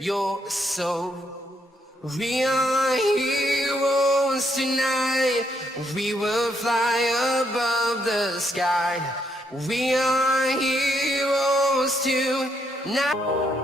your soul. We are heroes tonight. We will fly above the sky. We are heroes tonight.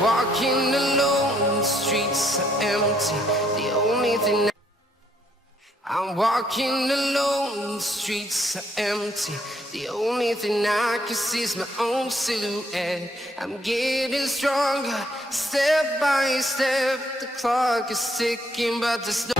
Walking alone, the streets are empty. The only thing I'm walking alone, the streets are empty. The only thing I can see is my own silhouette. I'm getting stronger, step by step. The clock is ticking, but there's no